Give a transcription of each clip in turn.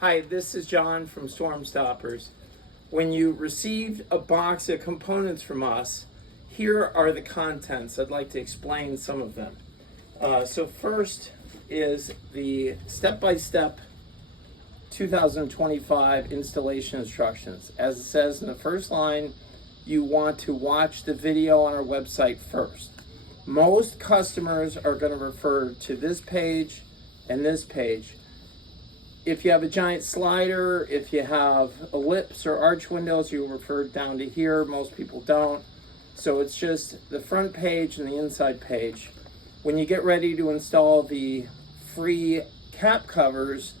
Hi, this is John from Storm Stoppers. When you received a box of components from us, here are the contents. I'd like to explain some of them. So first is the step-by-step 2025 installation instructions. As it says in the first line, you want to watch the video on our website first. Most customers are going to refer to this page and this page. If you have a giant slider, if you have ellipse or arch windows, you refer down to here. Most people don't. So it's just the front page and the inside page. When you get ready to install the free cap covers,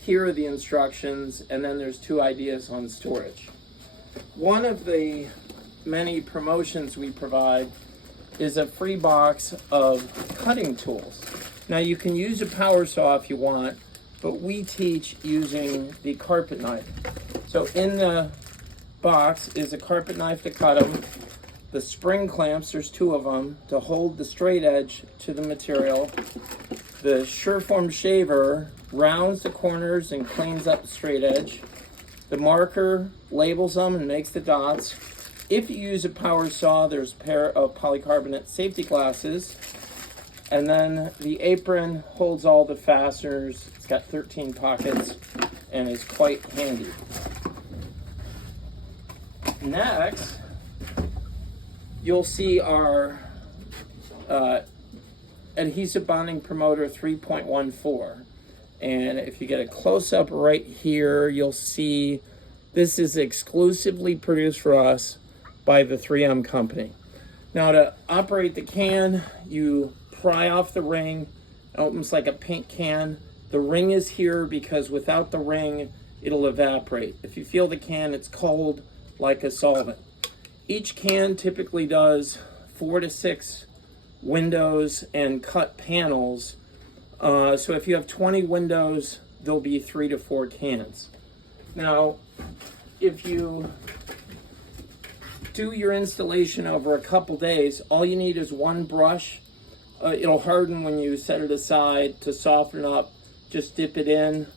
here are the instructions, and then there's 2 ideas on storage. One of the many promotions we provide is a free box of cutting tools. Now you can use a power saw if you want, but we teach using the carpet knife. So in the box is a carpet knife to cut them, the spring clamps, there's 2 of them, to hold the straight edge to the material. The Sureform shaver rounds the corners and cleans up the straight edge. The marker labels them and makes the dots. If you use a power saw, there's a pair of polycarbonate safety glasses. And then the apron holds all the fasteners. It's got 13 pockets and is quite handy. Next, you'll see our Adhesive Bonding Promoter 3.14. And if you get a close-up right here, you'll see this is exclusively produced for us by the 3M company. Now to operate the can, you pry off the ring, almost like a paint can. The ring is here because without the ring, it'll evaporate. If you feel the can, it's cold like a solvent. Each can typically does 4 to 6 windows and cut panels. So if you have 20 windows, there'll be 3 to 4 cans. Now, if you do your installation over a couple days, all you need is 1 brush. It'll harden when you set it aside. To soften up, just dip it in.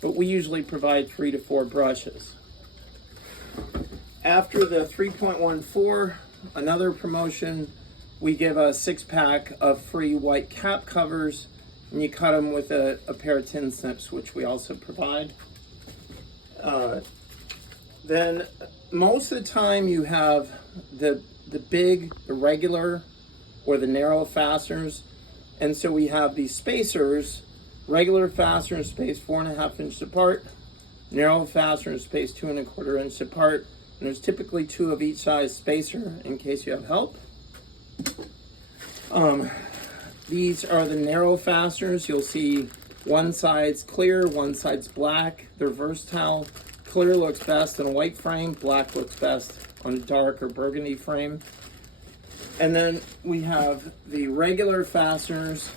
But we usually provide 3 to 4 brushes. After the 3.14, another promotion, we give a 6-pack of free white cap covers, and you cut them with a pair of tin snips, which we also provide. Then most of the time you have the regular or the narrow fasteners, and so we have these spacers. Regular fasteners spaced 4.5 inches apart, narrow fasteners spaced 2 1/4 inches apart, and there's typically 2 of each size spacer in case you have help. These are the narrow fasteners. You'll see one side's clear, one side's black. They're versatile. Clear looks best in a white frame, black looks best on a dark or burgundy frame. And then we have the regular fasteners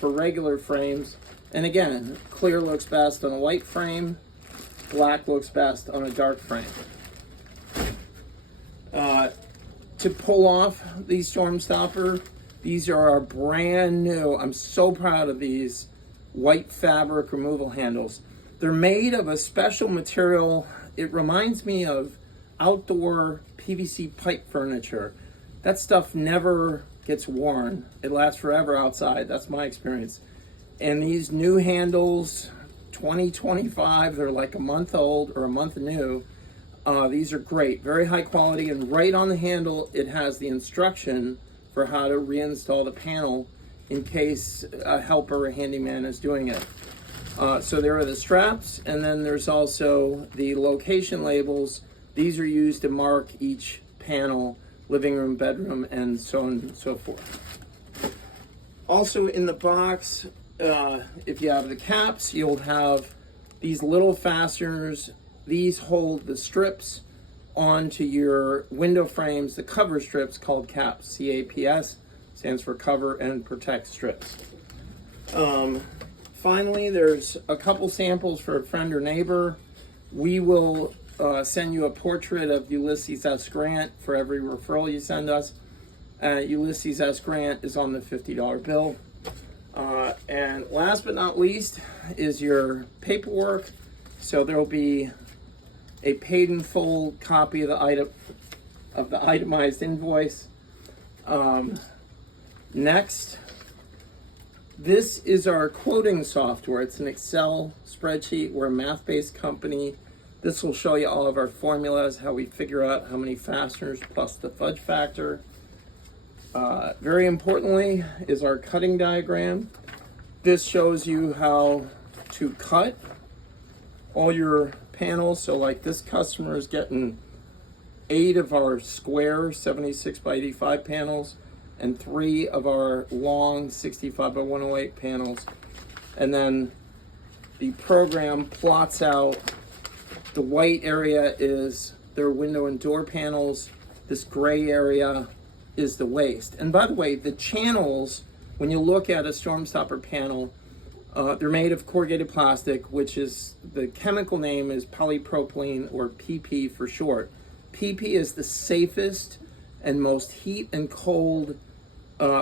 for regular frames. And again, clear looks best on a white frame, black looks best on a dark frame. To pull off these Storm Stopper, these are our brand new, I'm so proud of these, white fabric removal handles. They're made of a special material. It reminds me of outdoor PVC pipe furniture. That stuff never gets worn. It lasts forever outside. That's my experience. And these new handles, 2025, they're like a month old or a month new. These are great, very high quality, and right on the handle, it has the instruction for how to reinstall the panel in case a helper or a handyman is doing it. So there are the straps, and then there's also the location labels. These are used to mark each panel, living room, bedroom, and so on and so forth. Also in the box, if you have the caps, you'll have these little fasteners. These hold the strips onto your window frames, the cover strips called caps. CAPS stands for cover and protect strips. Finally, there's a couple samples for a friend or neighbor. We will send you a portrait of Ulysses S. Grant for every referral you send us. Ulysses S. Grant is on the $50 bill. And last but not least is your paperwork. So there'll be a paid in full copy of the itemized invoice. Next, this is our quoting software. It's an Excel spreadsheet. We're a math-based company. This will show you all of our formulas, how we figure out how many fasteners plus the fudge factor. Very importantly is our cutting diagram. This shows you how to cut all your panels. So like this customer is getting 8 of our square 76 by 85 panels and 3 of our long 65 by 108 panels. And then the program plots out the white area is their window and door panels. This gray area is the waste. And by the way, the channels, when you look at a storm stopper panel, they're made of corrugated plastic, which is, the chemical name is polypropylene, or PP for short. PP is the safest and most heat and cold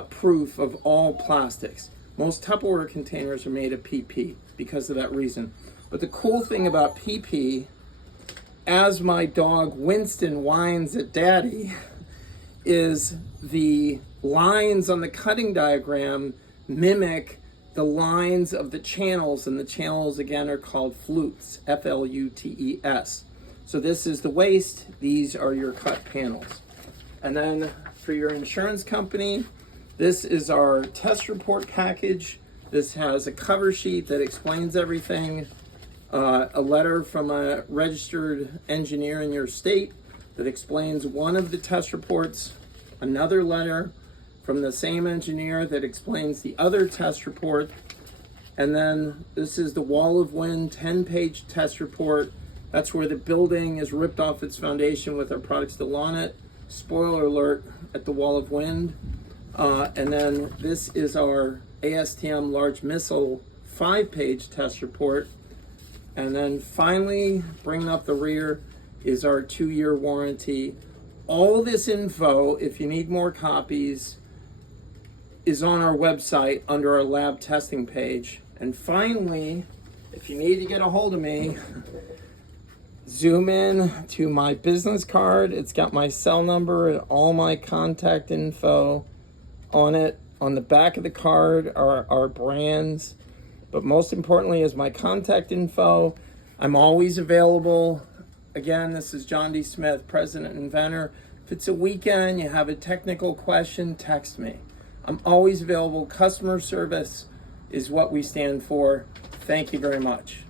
proof of all plastics. Most Tupperware containers are made of PP because of that reason. But the cool thing about PP, as my dog Winston whines at Daddy, is the lines on the cutting diagram mimic the lines of the channels, and the channels again are called flutes, F-L-U-T-E-S. So this is the waste, these are your cut panels. And then for your insurance company, this is our test report package. This has a cover sheet that explains everything, a letter from a registered engineer in your state that explains one of the test reports, another letter from the same engineer that explains the other test report, and then this is the Wall of Wind 10-page test report. That's where the building is ripped off its foundation with our product still on it. Spoiler alert at the Wall of Wind. And then this is our ASTM large missile 5-page test report. And then finally, bringing up the rear, is our 2-year warranty. All this info, if you need more copies, is on our website under our lab testing page. And finally, if you need to get a hold of me, zoom in to my business card. It's got my cell number and all my contact info on it. On the back of the card are our brands, but most importantly is my contact info. I'm always available. Again, this is John D. Smith, President Inventor. If it's a weekend, you have a technical question, text me. I'm always available. Customer service is what we stand for. Thank you very much.